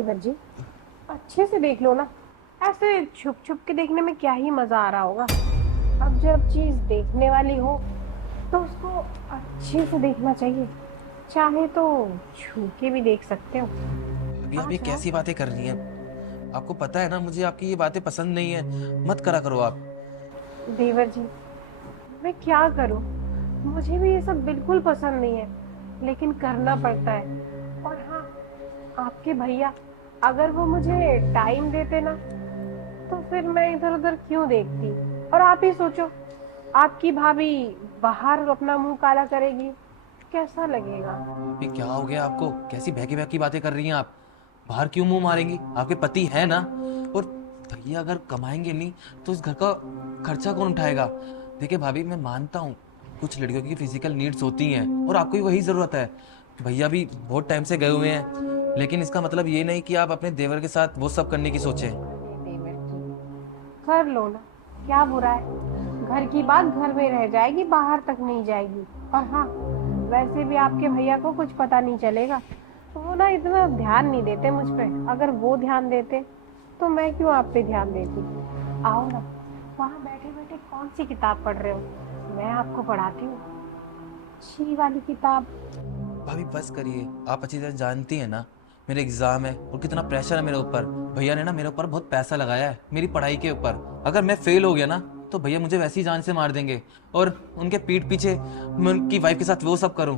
देवर जी, अच्छे से देख लो ना। ऐसे छुप छुप के देखने में क्या ही मजा आ रहा होगा। अब जब चीज देखने वाली हो तो उसको अच्छे से देखना चाहिए। चाहे तो छू के भी देख सकते हो। अभी आप आ ये जाओ। कैसी बातें कर रही हैं? आपको पता है ना मुझे आपकी ये बातें पसंद नहीं है। मत करा करो आप। देवर जी, मैं क्या करूं? मुझे भी ये सब बिल्कुल पसंद नहीं है, लेकिन करना पड़ता है। और हाँ, आपके भैया अगर वो मुझे टाइम देते ना, तो फिर मैं इधर उधर क्यों देखती। और आप ही सोचो, आपकी भाभी बाहर अपना मुंह काला करेगी, कैसा लगेगा? अभी क्या हो गया आपको? कैसी बहकी बहकी बातें कर रही हैं आप? बाहर क्यों मुंह मारेंगी? आपके पति है ना। और भैया अगर कमाएंगे नहीं तो इस घर का खर्चा कौन उठाएगा? देखिए भाभी, मैं मानता हूँ कुछ लड़कियों की फिजिकल नीड्स होती हैं और आपको भी वही जरूरत है। भैया भी बहुत टाइम से गए हुए हैं, लेकिन इसका मतलब ये नहीं कि आप अपने देवर के साथ वो सब करने की सोचें। अरे देवर जी, कर लो ना, क्या बुरा है? घर की बात घर में रह जाएगी, बाहर तक नहीं जाएगी। और हाँ, वैसे भी आपके भैया को कुछ पता नहीं चलेगा। वो ना इतना ध्यान नहीं देते मुझ पे। अगर वो ध्यान देते तो मैं क्यों आप पे ध्यान देती। आओ ना, वहां बैठे बैठे कौन सी किताब पढ़ रहे हो? मैं आपको पढ़ाती हूँ, अच्छी वाली किताब। भाभी बस करिए। आप अच्छी तरह जानती हैं ना मेरे एग्जाम है और कितना प्रेशर है मेरे ऊपर। भैया ने ना मेरे ऊपर बहुत पैसा लगाया है मेरी पढ़ाई के ऊपर। अगर मैं फेल हो गया ना तो भैया मुझे वैसी जान से मार देंगे। और उनके पीठ पीछे मैं उनकी वाइफ के साथ वो सब करूं।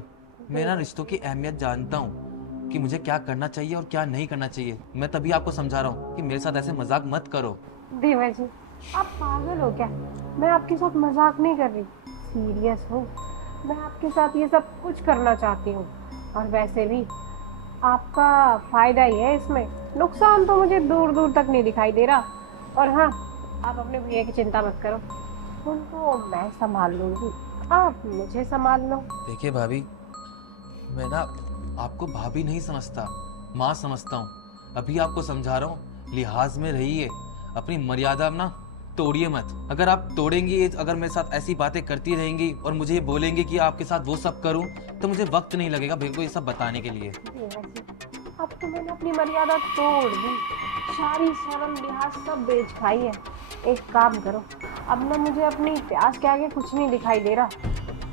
मैं ना देवर रिश्तों की अहमियत जानता हूँ कि मुझे क्या करना चाहिए और क्या नहीं करना चाहिए। मैं तभी आपको समझा रहा हूँ कि मेरे साथ ऐसे मजाक मत करो। देवर जी, आप पागल हो क्या? मैं आपके साथ मजाक नहीं कर रही, सीरियस हूँ। मैं आपके साथ ये सब कुछ करना चाहती हूँ। और वैसे भी आपका फायदा ही है इसमें, नुकसान तो मुझे दूर दूर तक नहीं दिखाई दे रहा। और हाँ, आप अपने भैया की चिंता मत करो, उनको मैं संभाल लूंगी। आप मुझे संभाल लो। देखिए भाभी, मैं ना आपको भाभी नहीं समझता, माँ समझता हूँ। अभी आपको समझा रहा हूँ, लिहाज में रहिए। अपनी मर्यादा ना तोड़िए मत। अगर आप तोड़ेंगी, अगर मेरे साथ ऐसी बातें करती रहेंगी और मुझे ये बोलेंगे कि आपके साथ वो सब करूँ, तो मुझे वक्त नहीं लगेगा भैया को ये सब बताने के लिए। देवर जी, अब तो मैंने अपनी मर्यादा तोड़ दी, सारी शर्म लिहाज सब बेच खाई है। एक काम करो, अब ना मुझे अपनी प्यास के आगे कुछ नहीं दिखाई दे रहा।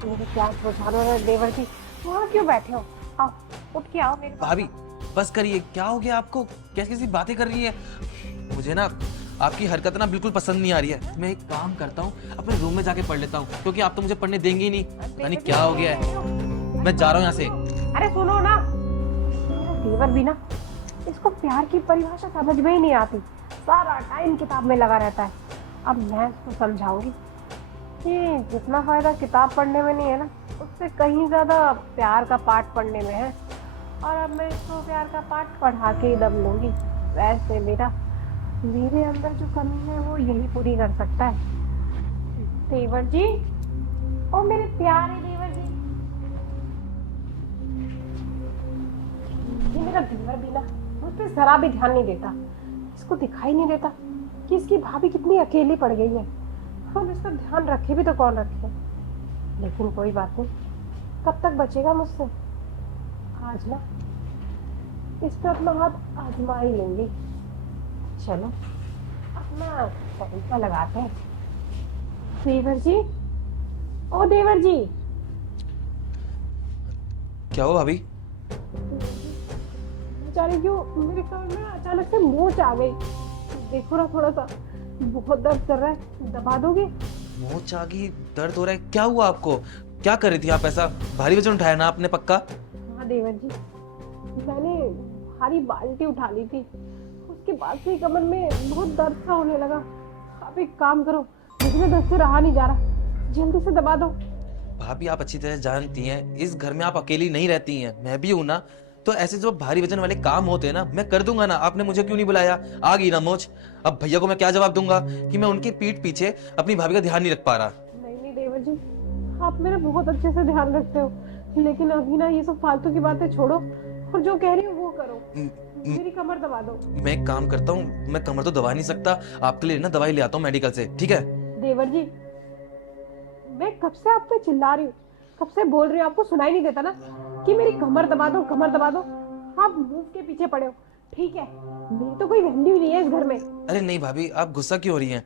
मेरी प्यास बुझा दो ना देवर जी। वहाँ क्यों बैठे हो? आओ, उठ के आओ मेरे पास भाभी आओ। बस करिए। क्या हो गया आपको? कैसी कैसी बातें कर रही है? मुझे ना आपकी हरकत ना बिल्कुल पसंद नहीं आ रही है। मैं एक काम करता हूँ, अपने रूम में जाके पढ़ लेता हूँ, क्योंकि आप तो मुझे पढ़ने देंगे ही नहीं। पता नहीं देवर जी, क्या हो सुनो गया कह रही है। हो। मैं अरे जा रहा हूँ सुनो यहाँ से। सुनो, अरे सुनो ना। मेरा देवर भी ना, इसको प्यार की परिभाषा समझ में ही नहीं आती। सारा टाइम किताब में लगा रहता है। अब मैं इसको समझाऊंगी कि जितना फायदा किताब पढ़ने में नहीं है ना, उससे कहीं ज्यादा प्यार का पाठ पढ़ने में है। और अब मैं इसको प्यार का पाठ पढ़ा के ही दम लूंगी। वैसे मेरा, मेरे अंदर जो कमी है वो यही पूरी कर सकता है। देवर जी, ओ मेरे प्यारे देवर जी। ये मेरा देवर भी ना मुझ पे जरा भी ध्यान नहीं देता। इसको दिखाई नहीं देता कि इसकी भाभी कितनी अकेली पड़ गई है। हम इसका ध्यान रखे भी तो कौन रखे। लेकिन कोई बात नहीं, कब तक बचेगा मुझसे। आज ना इस पे अपना हाथ आजमा ही लूंगी। चलो, अपना तरीका लगाते हैं। देवर जी, ओ देवर जी। क्या हुआ भाभी? बेचारे क्यों मेरे कमर में अचानक से मोच आ गई। देखो ना, थोड़ा सा बहुत दर्द कर रहा है, दबा दोगे? मोच आ गई? दर्द हो रहा है? क्या हुआ आपको? क्या कर रही थी आप? ऐसा भारी वजन उठाया ना आपने पक्का? हाँ देवर जी, मैंने भारी बाल्टी उठा ली थी। उसके बाद से ही कमर में बहुत दर्द सा होने लगा। आप एक काम करो, मुझे दर्द से रहा नहीं जा रहा, जल्दी से दबा दो। भाभी आप अच्छी तरह जानती हैं इस घर में आप अकेली नहीं रहती हैं, मैं भी हूं ना। तो ऐसे जो भारी वजन वाले काम होते हैं ना, मैं कर दूंगा ना। आपने मुझे क्यों नहीं बुलाया? आ गई ना मोच। अब भैया को मैं क्या जवाब दूंगा कि मैं उनकी पीठ पीछे अपनी भाभी का ध्यान नहीं रख पा रहा? नहीं नहीं देवर जी, आप मेरा बहुत अच्छे से ध्यान रखते हो, लेकिन अभी ना ये सब फालतू की बातें छोड़ो और जो कह रही हो वो करो। म- म- मेरी कमर दबा दो। मैं एक काम करता हूँ, मैं कमर तो दबा नहीं सकता। आपके लिए ना दवाई ले आता हूँ मेडिकल से, ठीक है? देवर जी, मैं कब से आप पे चिल्ला रही हूँ, कब से बोल रही हूँ, आपको सुनाई नहीं देता ना कि मेरी कमर दबा दो, कमर दबा दो। आप मुंह के पीछे पड़े हो। ठीक है, मेरी तो कोई वैल्यू ही नहीं है इस घर में। अरे नहीं भाभी, आप गुस्सा क्यों हो रही हैं?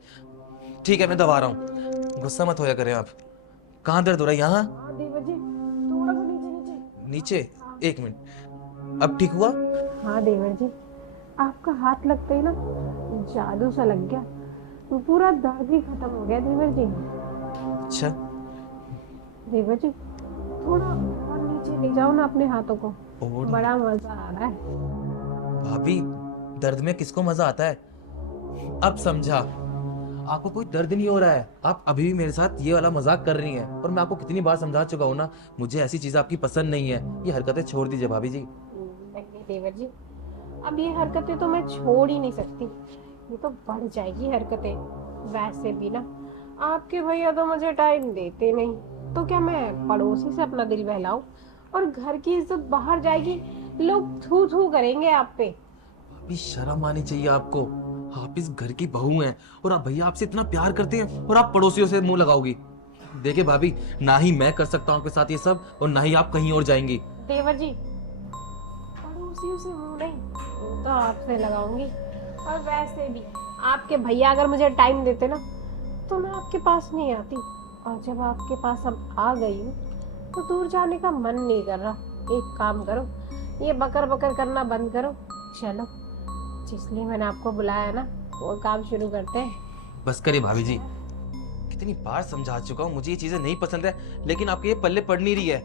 ठीक है, मैं दबा रहा हूँ, गुस्सा मत होया करें आप। कहाँ दर्द हो रहा है? यहाँ? हाँ देवर जी, थोड़ा सा नीचे नीचे। नीचे? एक मिनट, अब ठीक हुआ? हाँ देवर जी, आपका हाथ लगते ही ना जादू सा लग गया, वो पूरा दर्द ही खत्म हो गया देवर जी। अच्छा। देवर जी, थोड़ा और नीचे ले जाओ ना अपने हाथों को, और बड़ा मजा आ रहा है। भाभी, दर्द में किसको मजा आता है? अब समझा, आपको कोई दर्द नहीं हो रहा है, आप अभी भी मेरे साथ ये वाला मजाक कर रही हैं। और मैं आपको कितनी बार समझा चुका हूँ ना, मुझे ऐसी चीजें आपकी पसंद नहीं है। ये हरकतें छोड़ दीजिए भाभी जी। नहीं देवर जी, अब ये हरकतें तो मैं छोड़ ही नहीं सकती, ये तो बढ़ जाएगी हरकतें। वैसे भी ना आपके भैया तो मुझे टाइम देते नहीं, तो क्या मैं पड़ोसी से अपना दिल बहलाऊं? और घर की इज्जत बाहर जाएगी, लोग थू थू करेंगे आप पे। भाभी, शर्म आनी चाहिए आपको। आप इस घर की बहू हैं और आप भैया आपसे इतना प्यार करते हैं और आप पड़ोसियों से मुंह लगाओगी। देखिए भाभी, ना ही मैं कर सकता हूँ आपके साथ ये सब, और ना ही आप कहीं और जाएंगी। देवर जी, पड़ोसियों से मुंह नहीं, मुंह तो आपसे लगाऊंगी। और वैसे भी आपके भैया अगर मुझे टाइम देते ना, तो मैं आपके पास नहीं आती। और जब आपके पास अब आ गई हूँ, तो दूर जाने का मन नहीं कर रहा। एक काम करो, ये बकर बकर करना बंद करो, चलो जिसलिए मैंने आपको बुलाया ना, वो काम शुरू करते हैं। बस करिए भाभी जी, कितनी बार समझा चुका हूँ मुझे ये चीजें नहीं पसंद है, लेकिन आपके ये पल्ले पड़ नहीं रही है।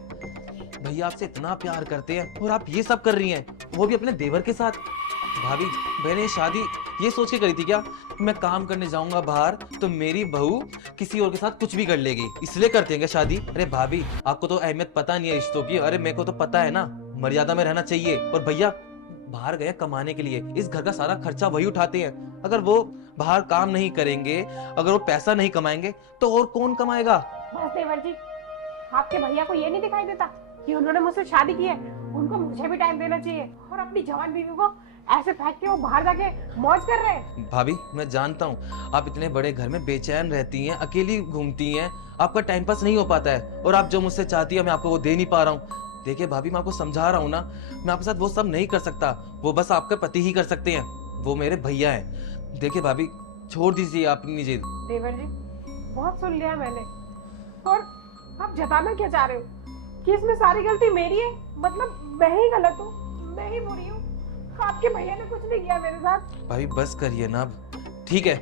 भैया आपसे इतना प्यार करते हैं और आप ये सब कर रही हैं, वो भी अपने देवर के साथ। भाभी, मैंने शादी ये सोच के करी थी क्या, मैं काम करने जाऊंगा बाहर तो मेरी बहू किसी और के साथ कुछ भी कर लेगी, इसलिए करते हैं क्या शादी? अरे भाभी, आपको तो अहमियत पता नहीं है रिश्तों की। अरे मेरे को तो पता है ना, मर्यादा में रहना चाहिए। और भैया बाहर गए कमाने के लिए, इस घर का सारा खर्चा वही उठाते हैं। अगर वो बाहर काम नहीं करेंगे, अगर वो पैसा नहीं कमाएंगे, तो और कौन कमाएगा? बस देवर जी, आपके भैया को ये नहीं दिखाई देता कि उन्होंने मुझसे शादी की है? उनको मुझे भी टाइम देना चाहिए। और अपनी जवान बीवी को ऐसे फेंक के वो बाहर जाके मौज कर रहे हैं। भाभी, मैं जानता हूँ आप इतने बड़े घर में बेचैन रहती हैं, अकेली घूमती हैं, आपका टाइम पास नहीं हो पाता है, और आप जो मुझसे चाहती है मैं आपको वो दे नहीं पा रहा हूँ। देखिए भाभी, मैं आपको समझा रहा हूँ ना, मैं आपके साथ वो सब नहीं कर सकता, वो बस आपके पति ही कर सकते हैं, वो मेरे भैया हैं। देखिए भाभी, छोड़ दीजिए अपनी जिद। देवर जी, बहुत सुन लिया मैंने, और आप जताना क्या चाह रहे हो कि इसमें सारी गलती मेरी है? मतलब मैं ही गलत हूँ, मैं ही बुरी हूँ? आपके भैया ने कुछ नहीं किया मेरे साथ। भाभी बस करिए ना अब, ठीक है?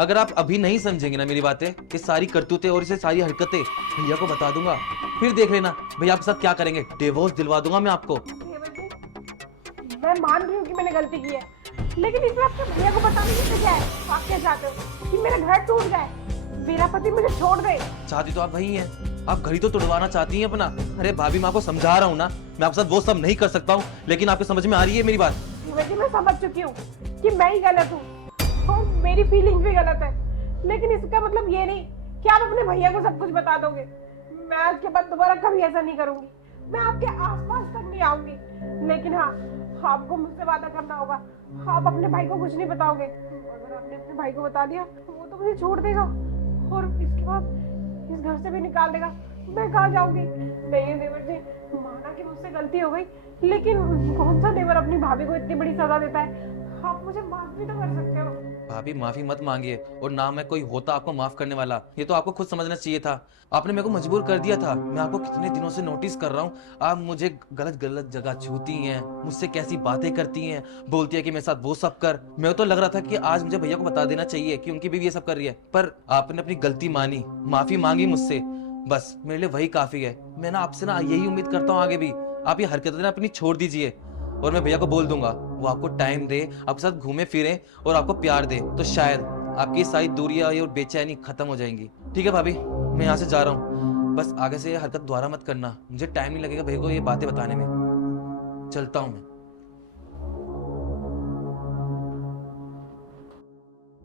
अगर आप अभी नहीं समझेंगे ना मेरी बातें, ये सारी करतूतें और इसे सारी हरकतें भैया को बता दूंगा, फिर देख लेना भैया आपके साथ क्या करेंगे। डिवोर्स दिलवा दूंगा मैं आपको। देवर जी, मैं मान रही हूँ कि मैंने गलती की है, लेकिन इसमें आपके भैया को बताने की क्या है? आप क्या चाहते हो कि मेरा घर टूट जाए, मेरा पति मुझे छोड़ दे? चाहती तो आप वही हैं, आप घड़ी तो तुड़वाना चाहती हैं अपना। अरे भाभी, मैं आपको समझा रहा हूँ ना, मैं आपके साथ वो सब नहीं कर सकता हूँ, लेकिन आपको समझ में आ रही है मेरी बात? देवर जी, मैं समझ चुकी हूँ कि मैं ही गलत हूँ और मेरी फीलिंग्स भी गलत है, लेकिन इसका मतलब ये नहीं कि आप अपने भैया को सब कुछ बता दोगे। मैं आज के बाद दोबारा कभी ऐसा नहीं करूंगी, मैं आपके आसपास तक नहीं आऊंगी। लेकिन हाँ, आपको मुझसे वादा करना होगा, आप अपने भाई को कुछ नहीं बताओगे। अगर आपने अपने भाई को बता दिया, वो तो मुझे छोड़ देगा और इसके बाद इस घर से भी निकाल देगा। मैं कहाँ जाऊंगी? नहीं देवर जी, माना कि मुझसे गलती हो गई, लेकिन कौन सा देवर अपनी भाभी को इतनी बड़ी सजा देता है? आप मुझे माफ भी तो कर सकते हो। भाभी, माफी मत मांगिए, और ना मैं कोई होता आपको माफ करने वाला, ये तो आपको खुद समझना चाहिए था। आपने मेरे को मजबूर कर दिया था। मैं आपको कितने दिनों से नोटिस कर रहा हूँ, आप मुझे गलत गलत जगह छूती हैं, मुझसे कैसी बातें करती हैं, बोलती है कि मेरे साथ वो सब कर। मेरे को तो लग रहा था कि आज मुझे भैया को बता देना चाहिए कि उनकी बीवी ये सब कर रही है, पर आपने अपनी गलती मानी, माफी मांगी मुझसे, बस मेरे लिए वही काफी है। मैं ना आपसे ना यही उम्मीद करता हूँ आगे भी, आप ये हरकतें ना अपनी छोड़ दीजिए, और मैं भैया को बोल दूंगा वो आपको टाइम दे, आपके साथ घूमे फिरे और आपको प्यार दे, तो शायद आपकी सारी दूरियां और बेचैनी खत्म हो जाएंगी। ठीक है भाभी, मैं यहाँ से जा रहा हूँ, बस आगे से ये हरकत दोबारा मत करना, मुझे टाइम नहीं लगेगा भैया को ये बातें बताने में। चलता हूँ मैं।